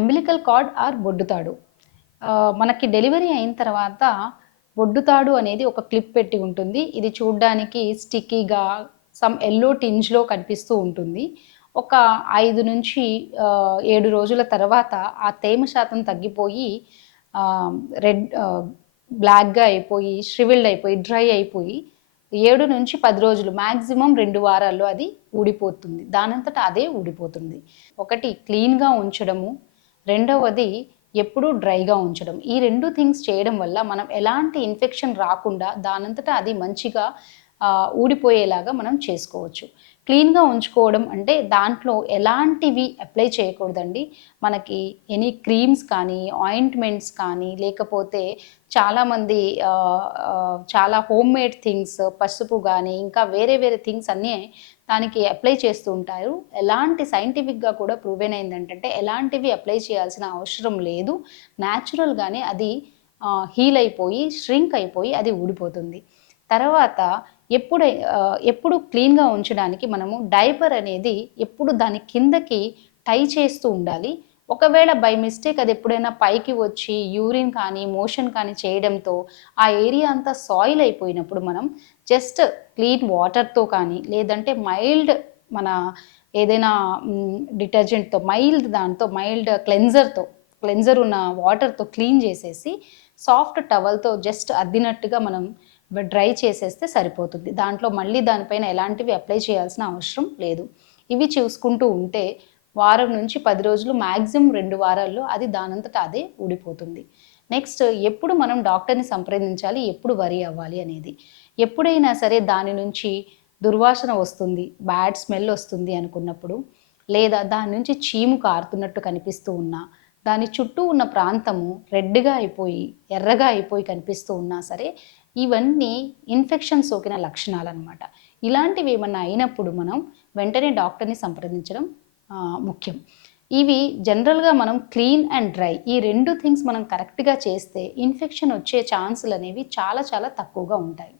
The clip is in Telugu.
Umbilical card or బొడ్డుతాడు. మనకి డెలివరీ అయిన తర్వాత బొడ్డుతాడు అనేది ఒక క్లిప్ పెట్టి ఉంటుంది. ఇది చూడ్డానికి స్టిక్కీగా సమ్ ఎల్లో టింజ్లో కనిపిస్తూ ఉంటుంది. ఒక ఐదు నుంచి ఏడు రోజుల తర్వాత ఆ తేమ శాతం తగ్గిపోయి రెడ్ బ్లాక్గా అయిపోయి ష్రివిల్డ్ అయిపోయి డ్రై అయిపోయి ఏడు నుంచి పది రోజులు మ్యాక్సిమం రెండు వారాల్లో అది ఊడిపోతుంది. దానంతట అదే ఊడిపోతుంది. ఒకటి క్లీన్గా ఉంచడము రెండవది ఎప్పుడూ డ్రైగా ఉంచడం. ఈ రెండు థింగ్స్ చేయడం వల్ల మనం ఎలాంటి ఇన్ఫెక్షన్ రాకుండా దానంతటా అది మంచిగా ఊడిపోయేలాగా మనం చేసుకోవచ్చు. క్లీన్గా ఉంచుకోవడం అంటే దాంట్లో ఎలాంటివి అప్లై చేయకూడదండి. మనకి ఎనీ క్రీమ్స్ కానీ ఆయింట్మెంట్స్ కానీ లేకపోతే చాలామంది చాలా హోమ్ మేడ్ థింగ్స్ పసుపు కానీ ఇంకా వేరే వేరే థింగ్స్ అన్నీ దానికి అప్లై చేస్తూ ఉంటారు. ఎలాంటి సైంటిఫిక్గా కూడా ప్రూవెన్ అయింది ఏంటంటే ఎలాంటివి అప్లై చేయాల్సిన అవసరం లేదు. న్యాచురల్గానే అది హీల్ అయిపోయి ష్రింక్ అయిపోయి అది ఊడిపోతుంది. తర్వాత ఎప్పుడు ఎప్పుడు క్లీన్గా ఉంచడానికి మనము డైపర్ అనేది ఎప్పుడు దాని కిందకి టై చేస్తూ ఉండాలి. ఒకవేళ బై మిస్టేక్ అది ఎప్పుడైనా పైకి వచ్చి యూరిన్ కానీ మోషన్ కానీ చేయడంతో ఆ ఏరియా అంతా సాయిల్ అయిపోయినప్పుడు మనం జస్ట్ క్లీన్ వాటర్తో కానీ లేదంటే మైల్డ్ మన ఏదైనా డిటర్జెంట్తో మైల్డ్ దాంతో మైల్డ్ క్లెన్జర్తో క్లెన్జర్ ఉన్న వాటర్తో క్లీన్ చేసేసి సాఫ్ట్ టవల్తో జస్ట్ అద్దినట్టుగా మనం డ్రై చేసేస్తే సరిపోతుంది. దాంట్లో మళ్ళీ దానిపైన ఎలాంటివి అప్లై చేయాల్సిన అవసరం లేదు. ఇవి చూసుకుంటూ ఉంటే వారం నుంచి పది రోజులు మ్యాక్సిమం రెండు వారాల్లో అది దానంతట అదే ఊడిపోతుంది. నెక్స్ట్ ఎప్పుడు మనం డాక్టర్ని సంప్రదించాలి ఎప్పుడు వరి అవ్వాలి అనేది. ఎప్పుడైనా సరే దాని నుంచి దుర్వాసన వస్తుంది బ్యాడ్ స్మెల్ వస్తుంది అనుకున్నప్పుడు లేదా దాని నుంచి చీము కారుతున్నట్టు కనిపిస్తూ ఉన్నా దాని చుట్టూ ఉన్న ప్రాంతము రెడ్గా అయిపోయి ఎర్రగా అయిపోయి కనిపిస్తూ ఉన్నా సరే ఇవన్నీ ఇన్ఫెక్షన్ సోకిన లక్షణాలు అనమాట ఇలాంటివి ఏమన్నా అయినప్పుడు మనం వెంటనే డాక్టర్ని సంప్రదించడం ముఖ్యం. ఇవి జనరల్గా మనం క్లీన్ అండ్ డ్రై ఈ రెండు థింగ్స్ మనం కరెక్ట్గా చేస్తే ఇన్ఫెక్షన్ వచ్చే ఛాన్సులు అనేవి చాలా చాలా తక్కువగా ఉంటాయి.